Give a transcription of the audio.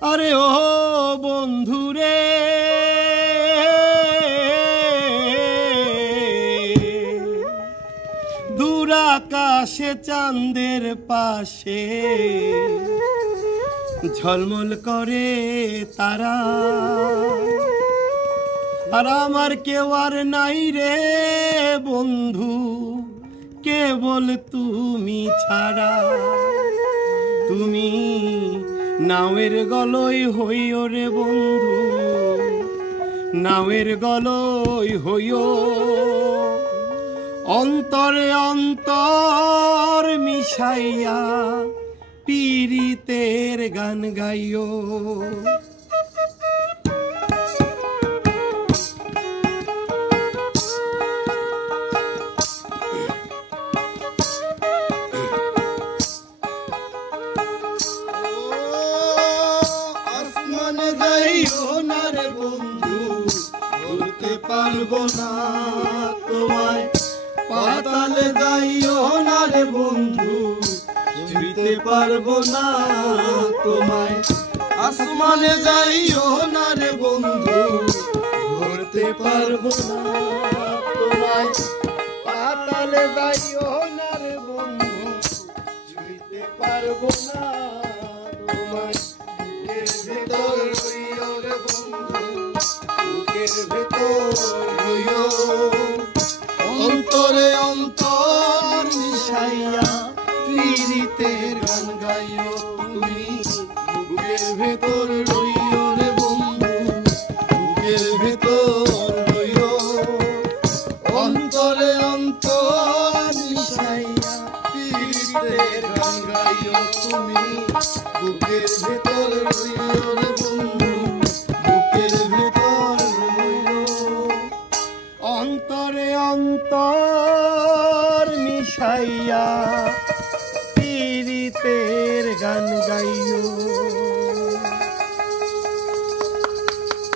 আরে ও বন্ধুরে দূর আকাশে চাঁদের পাশে ঝলমল করে তারা, আর আমার কেউ আর নাই রে বন্ধু, কেবল তুমি ছাড়া। তুমি নাওয়ের গলই হইও রে বন্ধু, নাওয়ের গলই হইও, অন্তরে অন্তর মিশাইয়া পীড়িতের গান গাইও। আসমানে যাইও না রে বন্ধু, ধরতে পারবো না তোমায়। পাতালে যাইও না রে বন্ধু, ছুঁইতে পারবো না তোমায়। আসমানে যাইও না রে বন্ধু, ধরতে পারবো না তোমায়। পাতালে যাইও না রে বন্ধু, ছুঁইতে পারবো না তোমায়। বুকের ভেতর রইও রে বন্ধু, বুকের ভেতর রইও, অন্তরে অন্তর মিশাইয়া পীড়িতের গান গাইও তুমি। বুকের ভেতর রইও রে বন্ধু, বুকের ভেতর রইও, অন্তরে অন্তর মিশাইয়া পীড়িতের গান গাইও তুমি। বুকের ভেতর রইও রে বন্ধু, বুকের ভেতর রইও, অন্তরে অন্তর মিশাইয়া